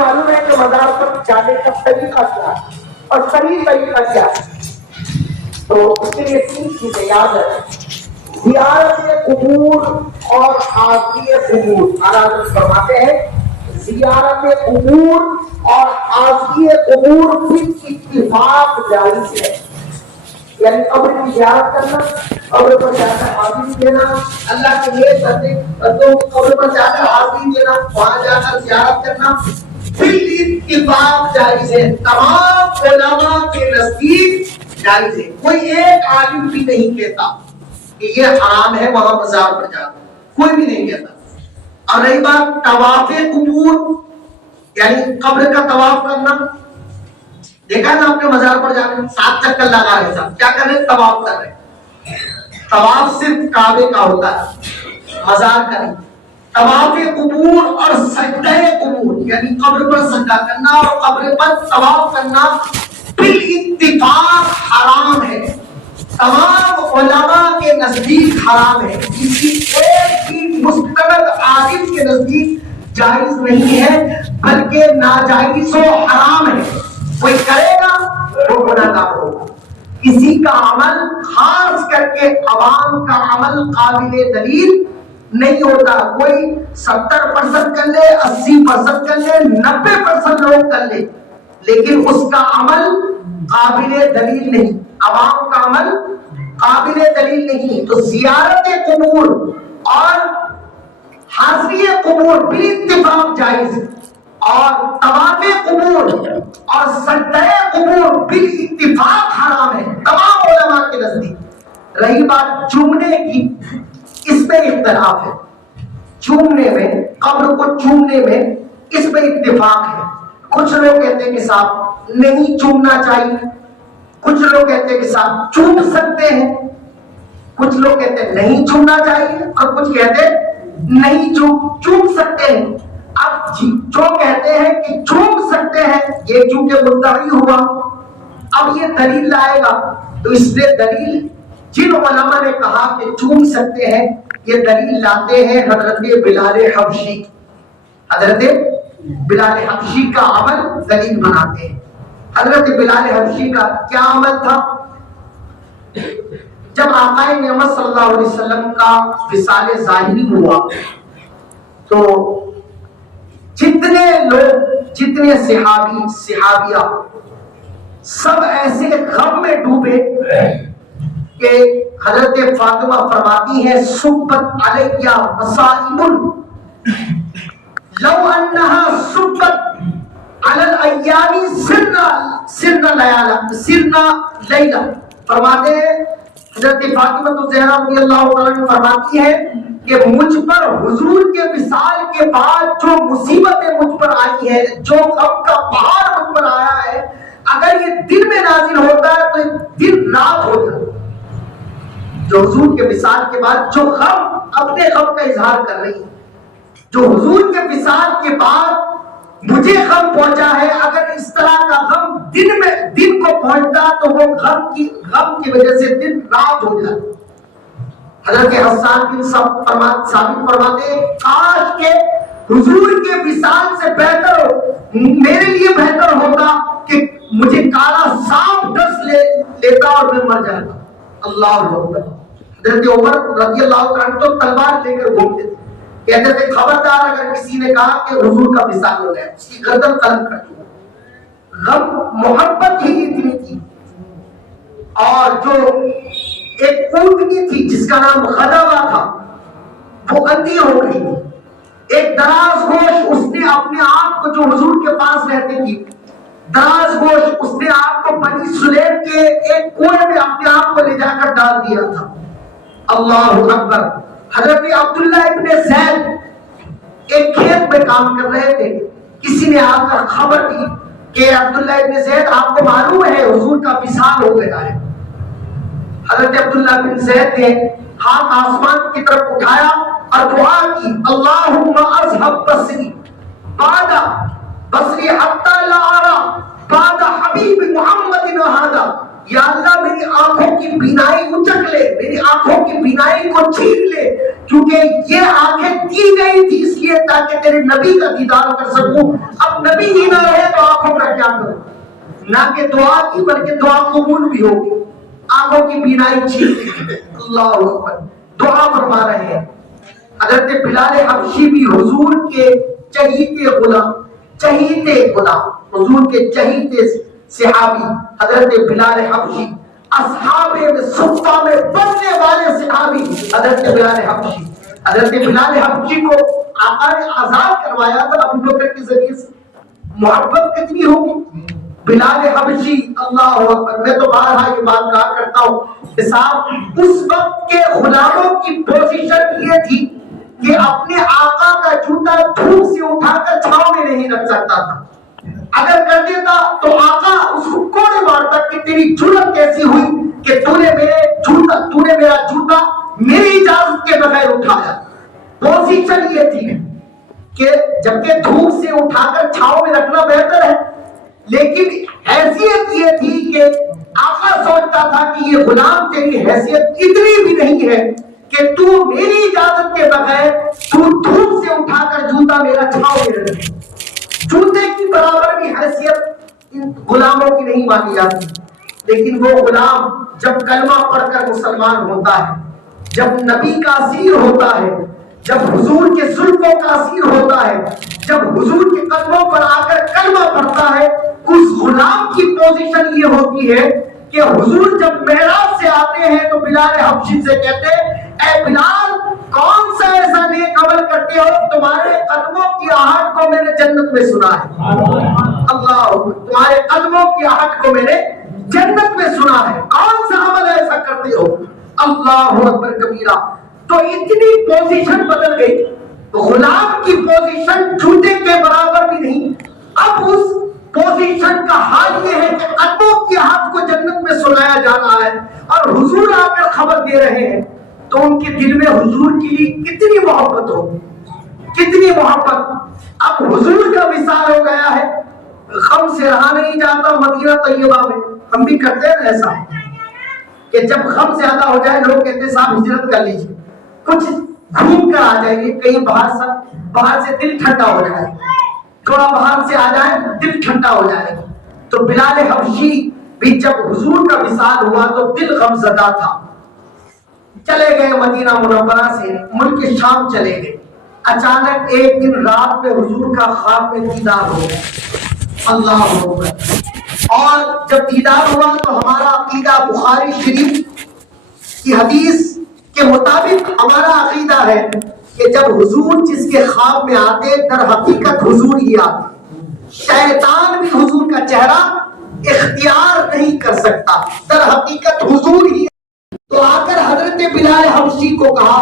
معلوم ہے کہ مزار پر جانے کا طریقہ کیا ہے اور صحیح طریقہ کیا ہے. تو اس کے لیے 3 چیزیں یاد رکھیں: زیارت قبور اور حاضری قبور. آراز فرماتے ہیں زیارت قبور اور حاضری قبور بھی اتفاق جائز ہے. یعنی قبر کی زیارت کرنا، قبر پر جا کر حاضری دینا، اللہ کے لیے بندوں کی قبر پر جا کر حاضری دینا، وہاں جا کر زیارت کرنا بال اتفاق جائز ہے. تمام علماء کے نزدیک جائز ہے. کوئی ایک عالم بھی نہیں کہتا کہ یہ حرام ہے وہاں مزار پر جانا، کوئی بھی نہیں کہتا. اور رہی بات طواف قبور یعنی قبر کا طواف کرنا، دیکھا نا آپ نے مزار پر جانے 7 چکر لگا رہے صاحب، کیا کر رہے؟ طواف کر رہے. طواف صرف کعبے کا ہوتا ہے، مزار کا نہیں. طواف قبور اور سجدہ قبور یعنی قبر پر سجدہ کرنا اور قبر پر طواف کرنا بالاتفاق حرام ہے. تمام علماء کے نزدیک حرام ہے. کسی ایک بھی مستند عالم کے نزدیک جائز نہیں ہے، بلکہ ناجائز و حرام ہے. کوئی کرے گا وہ گناہ گار ہوگا. کسی کا عمل، خاص کر کے عوام کا عمل، قابل دلیل نہیں ہوتا. کوئی 70% کر لے، 80% کر لے، 90% لوگ کر لے، لیکن اس کا عمل قابل دلیل نہیں. عوام کا عمل قابل دلیل نہیں. تو زیارت قبور اور حاضری قبور بھی اتفاق جائز، اور طواف قبور اور سجدہ قبور بھی اتفاق حرام ہے تمام علماء کے نزدیک. رہی بات چومنے کی، اس میں اختلاف ہے. چومنے میں، قبر کو چومنے میں اس میں اتفاق ہے. کچھ لوگ کہتے ہیں کہ صاحب نہیں چومنا چاہیے، کچھ لوگ کہتے ہیں کہ صاحب چوم سکتے ہیں، کچھ لوگ کہتے ہیں نہیں چومنا چاہیے، اور کچھ کہتے ہیں نہیں چوم سکتے ہیں. اب جو کہتے ہیں کہ چوم سکتے ہیں، یہ چونکہ مدعی ہوا، اب یہ دلیل لائے گا. تو اس نے دلیل، جن علماء نے کہا کہ چوم سکتے ہیں، یہ دلیل لاتے ہیں حضرت بلال حبشی. حضرت بلال حبشی کا عمل دلیل بناتے ہیں. حضرت بلال حبشی کا کیا عمل تھا؟ جب آقا نعمت صلی اللہ علیہ وسلم کا وصال ظاہری ہوا تو جتنے لوگ، جتنے صحابی صحابیہ، سب ایسے غم میں ڈوبے کہ حضرت فاطمہ فرماتی ہے سبت علیہ مصائب لو انہا سبت علی الایام سرنا لیلا. فرماتے ہیں حضرت فاطمہ الزہرا رضی اللہ عنہ فرماتی ہے کہ مجھ پر حضور کے وصال کے بعد جو مصیبتیں مجھ پر آئی ہیں، جو غم کا پہاڑ مجھ پر آیا ہے، اگر یہ دن میں نازل ہوتا ہے تو دن رات ہو جاتا. جو حضور کے وصال کے بعد جو غم، اپنے غم کا اظہار کر رہی ہے، جو حضور کے وصال کے بعد مجھے غم پہنچا ہے، اگر اس طرح کا غم دن کو پہنچتا تو وہ غم کی وجہ سے دن رات ہو جاتا. حضرت حسان بن ثابت فرماتے ہیں کاش کے حضور کے وصال سے بہتر ہو، میرے لیے بہتر ہوتا کہ مجھے کالا سانپ ڈس لیتا اور میں مر جاتا. اللہ اکبر. حضرت عمر رضی اللہ عنہ تو تلوار لے کر گھومتے تھے، کہتے تھے خبردار اگر کسی نے کہا کہ حضور کا وصال ہو گیا اس کی گردن قلم کر دوں. غم، محبت ہی اتنی تھی. اور جو ایک اونٹنی تھی جس کا نام غدوہ تھا، وہ اندھی ہو گئی تھی. ایک دراز گوش، اس نے اپنے آپ کو، جو حضور کے پاس رہتی تھی، دراز گوش، اس نے آپ کو بنی سلیم کے ایک کنویں میں اپنے آپ کو لے جا کر ڈال دیا تھا. اللہ اکبر. حضرت عبداللہ ابن زید ایک کھیت میں کام کر رہے تھے. کسی نے آ کر خبر دی کہ عبداللہ ابن زید آپ کو معلوم ہے حضور کا وصال ہو گیا ہے. حضرت عبداللہ بن زید نے ہاتھ آسمان کی طرف اٹھایا اور دعا کی اللہم اذہب بصری بعد بصری حتی لا ارى بعد حبیب محمد هذا. یا اللہ میری آنکھوں کی بینائی اچک لے، میری آنکھوں کی بینائی کو چھین لے، کیونکہ یہ آنکھیں دی گئی تھی اس لیے تاکہ تیرے نبی کا دیدار کر سکوں. اب اب نبی ہی نہ رہے تو آنکھوں کا کیا کرو؟ نہ کہ دعا کی بلکہ دعا قبول بھی ہوگی، آنکھوں کی بینائی چھین۔ اللہ اکبر، دعا فرما رہے ہیں۔ حضرت بلال حبشی بھی حضور کے چہیتے غلام، حضور کے چہیتے صحابی حضرت بلال حبشی، اصحاب صفہ میں بننے والے صحابی حضرت بلال حبشی۔ حضرت بلال حبشی کو آقا نے آزاد کروایا تھا ابو بکر کے ذریعے سے، محبت کتنی ہوگی بلال حبشی۔ اللہ اکبر، میں تو بارہا یہ بات کہا کرتا ہوں کہ صاحب اس وقت کے غلاموں کی پوزیشن یہ تھی کہ اپنے آقا کا جوتا دھوپ سے اٹھا کر چھاؤں میں نہیں رکھ سکتا تھا، اگر کر دیتا تو آقا اس کو کوڑے مارتا کہ تیری جرأت کیسی ہوئی کہ تو نے میرا جوتا میری اجازت کے بغیر اٹھایا۔ پوزیشن یہ تھی کہ جبکہ دھوپ سے اٹھا کر چھاؤں میں رکھنا بہتر ہے، لیکن حیثیت یہ تھی کہ آقا سوچتا تھا کہ یہ غلام تیری حیثیت اتنی بھی نہیں ہے کہ تو میری اجازت کے بغیر تو دھوپ سے اٹھا کر جوتا میرا چھاؤں میں رکھے۔ جوتے کی برابر بھی حیثیت ان غلاموں کی نہیں مانی جاتی، لیکن وہ غلام جب کلمہ پڑھ کر مسلمان ہوتا ہے، جب نبی کا اسیر ہوتا ہے، جب حضور کے زلفوں کا اسیر ہوتا ہے، جب حضور کے قدموں پر آ کر کلمہ پڑھتا ہے، اس غلام کی پوزیشن یہ ہوتی ہے کہ حضور جب معراج سے آتے ہیں تو بلال حبشی سے کہتے ہیں اے بلال کون سا ایسا نیک عمل کرتے ہو، تمہارے قدموں کی آہٹ کو میں نے جنت میں سنا ہے۔ اللہ، تمہارے قدموں کی آہٹ کو میں نے جنت میں سنا ہے، کون سا عمل ایسا کرتے ہو؟ اللہ اکبر کبیرہ۔ تو اتنی پوزیشن بدل گئی، غلام کی پوزیشن جوتے کے برابر بھی نہیں، اب اس پوزیشن کا حال یہ ہے کہ قدموں کی آہٹ کو جنت میں سنایا جا رہا ہے اور حضور آ کر خبر دے رہے ہیں، تو ان کے دل میں حضور کے لیے کتنی محبت ہو، کتنی محبت۔ اب حضور کا وصال ہو گیا ہے، غم سے رہا نہیں جاتا مدینہ طیبہ میں۔ ہم بھی کرتے ہیں ایسا کہ جب غم زیادہ ہو جائے لوگ کہتے ہیں صاحب ہجرت کر لیجیے، کچھ گھوم کر آ جائیے کہیں باہر سے دل ٹھنڈا ہو جائے، تھوڑا باہر سے آ جائے دل ٹھنڈا ہو جائے۔ تو بلال حبشی بھی جب حضور کا وصال ہوا تو دل غم زدہ تھا، چلے گئے مدینہ منورہ سے ملک شام چلے گئے۔ اچانک ایک دن رات میں حضور کا خواب میں دیدار ہو گیا۔ اللہ اکبر، اور جب دیدار ہوا تو ہمارا عقیدہ بخاری شریف کی حدیث کے مطابق ہمارا عقیدہ ہے کہ جب حضور جس کے خواب میں آتے در حقیقت حضور ہی آتے، شیطان بھی حضور کا چہرہ اختیار نہیں کر سکتا، در حقیقت حضور ہی۔ تو آ کر حضرت بلال حبشی کو کہا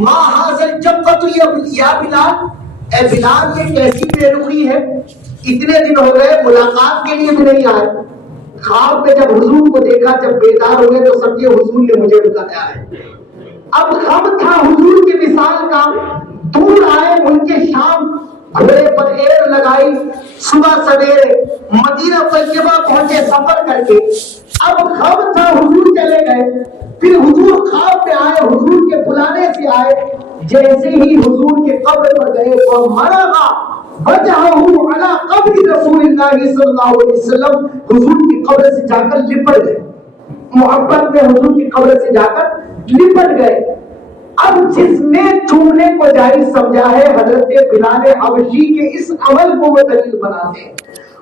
ما حاضر جبت یا بلال، اے بلال یہ کیسی بے رخی ہے، اتنے دن ہو گئے ملاقات کے لیے بھی نہیں آئے۔ خواب میں جب حضور کو دیکھا، جب بیدار ہوئے تو سمجھے حضور نے مجھے بتایا ہے۔ اب غم تھا حضور کے وصال کا، دور آئے ملک شام، گھوڑے پر ایر لگائی، صبح سویرے مدینہ طیبہ پہنچے سفر کر کے۔ اب غم تھا حضور چلے گئے، پھر حضور خواب میں آئے، حضور کے بلانے سے آئے، جیسے ہی حضور کے قبر پر گئے وَمَرَغَ وَجْهَهُ عَلَى قَبْرِ رسول اللہ صلی اللہ علیہ وسلم، حضور کی قبر سے جا کر لپٹ گئے، محبت میں حضور کی قبر سے جا کر لپٹ گئے۔ اب جس نے چومنے کو جائز سمجھا ہے حضرت بلال حبشی کے اس عمل کو وہ دلیل بناتے ہیں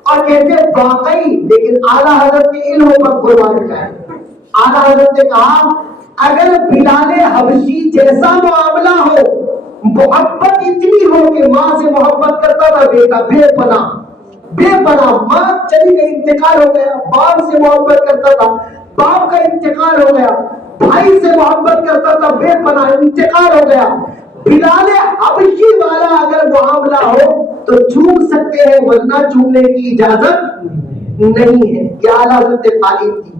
اور کہتے ہیں واقعی، لیکن اعلیٰ حضرت کے علم پر قربان جائے۔ اعلیٰ حضرت نے کہا اگر بلال حبشی جیسا معاملہ ہو، محبت اتنی ہو کہ ماں سے محبت کرتا تھا بیٹا بے پناہ، ماں چلی گئی انتقال ہو گیا، باپ سے محبت کرتا تھا، باپ کا انتقال ہو گیا، بھائی سے محبت کرتا تھا، بے پناہ انتقال ہو گیا، بلال حبشی والا اگر معاملہ ہو تو چوم سکتے ہیں ورنہ چومنے کی اجازت نہیں ہے۔ یہ اعلیٰ حضرت تعلیم تھی۔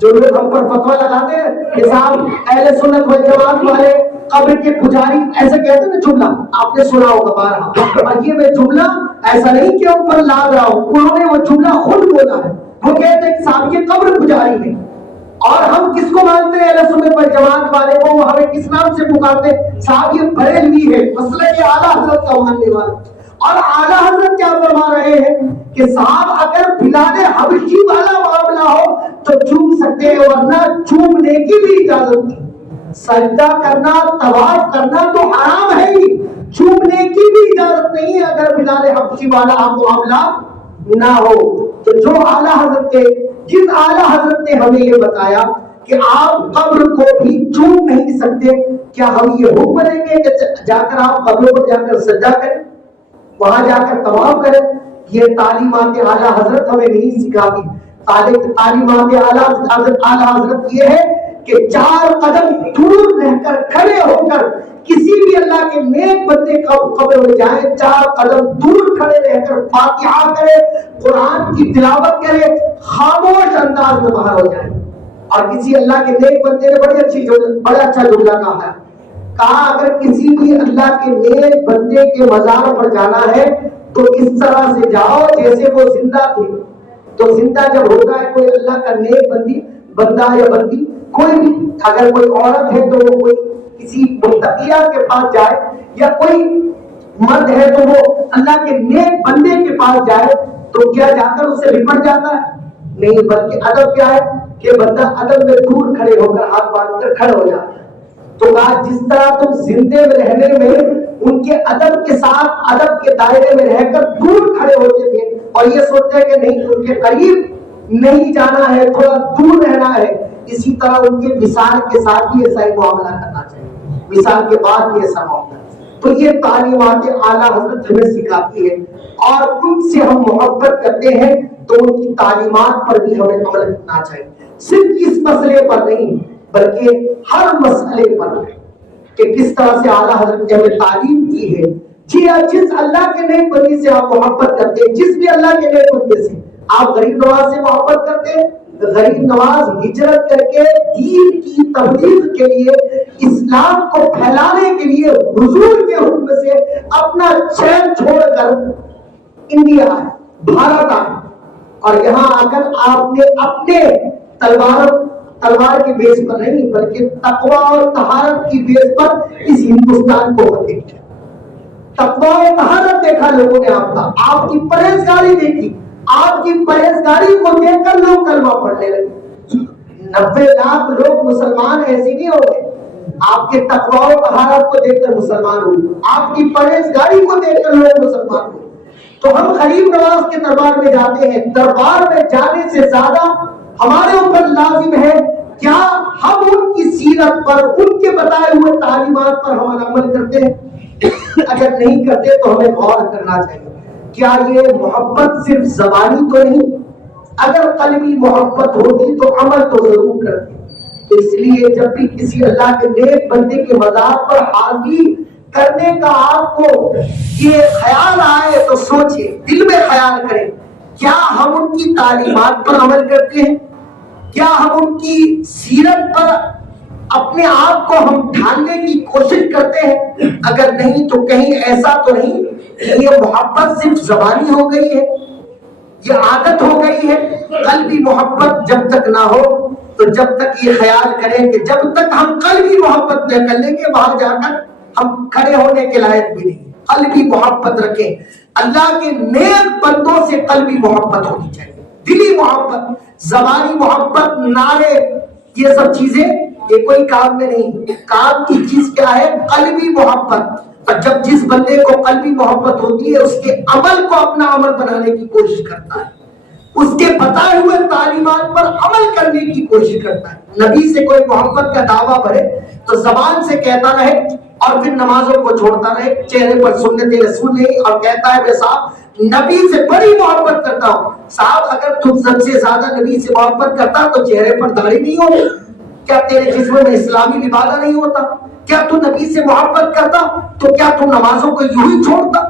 جو لوگ ہم پر فتویٰ لگاتے ہیں کہ صاحب اہل سنت والجماعت والے قبر کے پجاری ایسے کہتے ہیں جملہ آپ نے سنا ہوگا بارہا، اور یہ میں جملہ ایسا نہیں کہ ان پر لاد رہا ہوں، انہوں نے وہ جملہ خود بولا ہے۔ وہ کہتے ہیں کہ صاحب یہ قبر پجاری ہے، اور ہم کس کو مانتے ہیں اہل سنت والجماعت والے کو، وہ ہمیں کس نام سے پکارتے ہیں؟ صاحب یہ بریلوی ہے، مسئلہ یہ اعلیٰ حضرت کا ماننے والا، اور اعلیٰ حضرت کیا فرما رہے ہیں کہ صاحب اگر بلال حبشی والا معاملہ ہو تو چوم سکتے ہیں، ورنہ چومنے کی بھی اجازت نہیں، سجدہ کرنا طواف کرنا تو حرام ہے ہی، چومنے کی بھی اجازت نہیں ہے اگر بلال حبشی والا معاملہ نہ ہو۔ تو جو اعلیٰ حضرت کے جس اعلیٰ حضرت نے ہمیں یہ بتایا کہ آپ قبر کو بھی چوم نہیں سکتے، کیا ہم یہ حکم دیں گے کہ جا کر آپ قبروں پر جا کر سجدہ کریں، وہاں جا کر طواف کریں؟ یہ تعلیمات اعلیٰ حضرت ہمیں نہیں سکھاتی۔ تعلیمات اعلیٰ حضرت یہ ہے کہ 4 قدم دور رہ کر کھڑے ہو کر کسی بھی اللہ کے نیک بندے قبر میں جائیں، 4 قدم دور کھڑے رہ کر فاتحہ کرے، قرآن کی تلاوت کرے، خاموش انداز میں باہر ہو جائیں۔ اور کسی اللہ کے نیک بندے نے بڑا اچھا جملہ کہا اگر کسی بھی اللہ کے نیک بندے کے مزار پر جانا ہے تو اس طرح سے جاؤ جیسے وہ زندہ تھے۔ تو زندہ جب ہوتا ہے کوئی اللہ کا نیک بندہ یا بندی، کوئی بھی اگر کوئی عورت ہے تو وہ کوئی کسی متقیہ کے پاس جائے، یا کوئی مرد ہے تو وہ اللہ کے نیک بندے کے پاس جائے، تو کیا جا کر اسے لپٹ جاتا ہے؟ نہیں، بلکہ ادب کیا ہے کہ بندہ ادب میں دور کھڑے ہو کر ہاتھ باندھ کر کھڑے ہو جاتا ہے۔ تو جس طرح تم زندے میں رہنے میں ان کے ادب کے ساتھ ادب کے دائرے میں رہ کر دور کھڑے ہوتے تھے اور یہ سوچتے کہ نہیں ان کے قریب نہیں جانا ہے، تھوڑا دور رہنا ہے، اسی طرح ان کے وصال کے ساتھ بھی ایسا ہی معاملہ کرنا چاہیے، وصال کے بعد بھی ایسا معاملہ۔ تو یہ تعلیمات اعلیٰ حضرت ہمیں سکھاتی ہے، اور ان سے ہم محبت کرتے ہیں تو ان کی تعلیمات پر بھی ہمیں عمل کرنا چاہیے، صرف اس مسئلے پر نہیں بلکہ ہر مسئلے پر، کہ کس طرح سے اعلیٰ حضرت نے ہمیں تعلیم کی ہے۔ جی جس اللہ کے نیک بندے سے آپ محبت کرتے ہیں، جس بھی اللہ کے نیک بندے سے، آپ غریب نواز سے محبت کرتے ہیں، غریب نواز ہجرت کر کے دین کی تبلیغ کے لیے، اسلام کو پھیلانے کے لیے حضور کے حکم سے اپنا چین چھوڑ کر انڈیا آئے، بھارت آئے، اور یہاں آ کر آپ نے اپنے تلوار کے بیس پر نہیں بلکہ تقوی اور طہارت کی بیس پر اس ہندوستان کو فتح کیا۔ تقوی اور طہارت دیکھا لوگوں نے آپ کی پرہیزگاری دیکھی، آپ کی پرہیزگاری کو دیکھ کر لوگ کلمہ پڑھنے لگے۔ 90 لاکھ لوگ مسلمان ایسے نہیں ہو گئے، آپ کے تقوی اور طہارت کو دیکھ کر مسلمان ہوئے، آپ کی پرہیزگاری کو دیکھ کر لوگ مسلمان ہوئے۔ تو ہم غریب نواز کے دربار میں جاتے ہیں، دربار میں جانے سے زیادہ ہمارے اوپر لازم ہے کیا ہم ان کی سیرت پر، ان کے بتائے ہوئے تعلیمات پر ہم عمل کرتے ہیں؟ اگر نہیں کرتے تو ہمیں غور کرنا چاہیے، کیا یہ محبت صرف زبانی تو نہیں؟ اگر قلبی محبت ہوتی تو عمل تو ضرور کرتے۔ تو اس لیے جب بھی کسی اللہ کے نیک بندے کے مزار پر حاضری کرنے کا آپ کو یہ خیال آئے تو سوچیں، دل میں خیال کریں، کیا ہم ان کی تعلیمات پر عمل کرتے ہیں؟ کیا ہم ان کی سیرت پر اپنے آپ کو ہم ڈھالنے کی کوشش کرتے ہیں؟ اگر نہیں تو کہیں ایسا تو نہیں کہ یہ محبت صرف زبانی ہو گئی ہے، یہ عادت ہو گئی ہے؟ قلبی محبت جب تک نہ ہو تو جب تک یہ خیال کریں کہ جب تک ہم قلبی محبت نہ کر لیں گے وہاں جا کر ہم کھڑے ہونے کے لائق بھی نہیں۔ قلبی محبت رکھیں، اللہ کے نیک بندوں سے قلبی محبت ہونی چاہیے، دلی محبت، زبانی محبت، نعرے، یہ سب چیزیں یہ کوئی کام میں نہیں۔ کام کی چیز کیا ہے؟ قلبی محبت۔ اور جب جس بندے کو قلبی محبت ہوتی ہے اس کے عمل کو اپنا عمل بنانے کی کوشش کرتا ہے، اس کے بتائے ہوئے تعلیمات پر عمل کرنے کی کوشش کرتا ہے۔ نبی سے کوئی محبت کا دعویٰ بھرے تو زبان سے کہتا رہے اور پھر نمازوں کو چھوڑتا رہے، چہرے پر سنت رسول نہیں، اور کہتا ہے میں صاحب نبی سے بڑی محبت کرتا ہوں۔ صاحب اگر تم سب سے زیادہ نبی سے محبت کرتا تو چہرے پر داڑھی نہیں ہوتی؟ کیا تیرے جسم میں اسلامی لبادہ نہیں ہوتا؟ کیا تو نبی سے محبت کرتا تو کیا تو نمازوں کو یوں ہی چھوڑتا؟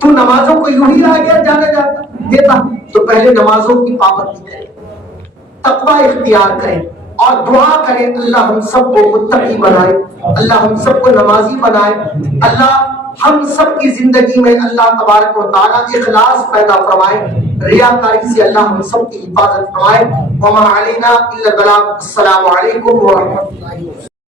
تو نمازوں کو یوں ہی آگے جانے دیتا؟ تو پہلے نمازوں کی پابندی کریں، تقوی اختیار کریں اور دعا کریں اللہ ہم سب کو متقی بنائے، اللہ ہم سب کو نمازی بنائے، اللہ ہم سب کی زندگی میں اللہ تبارک و تعالی اخلاص پیدا فرمائے، ریاکاری سے اللہ ہم سب کی حفاظت فرمائے۔ وما علینا الا البلاغ۔ السلام علیکم ورحمۃ اللہ۔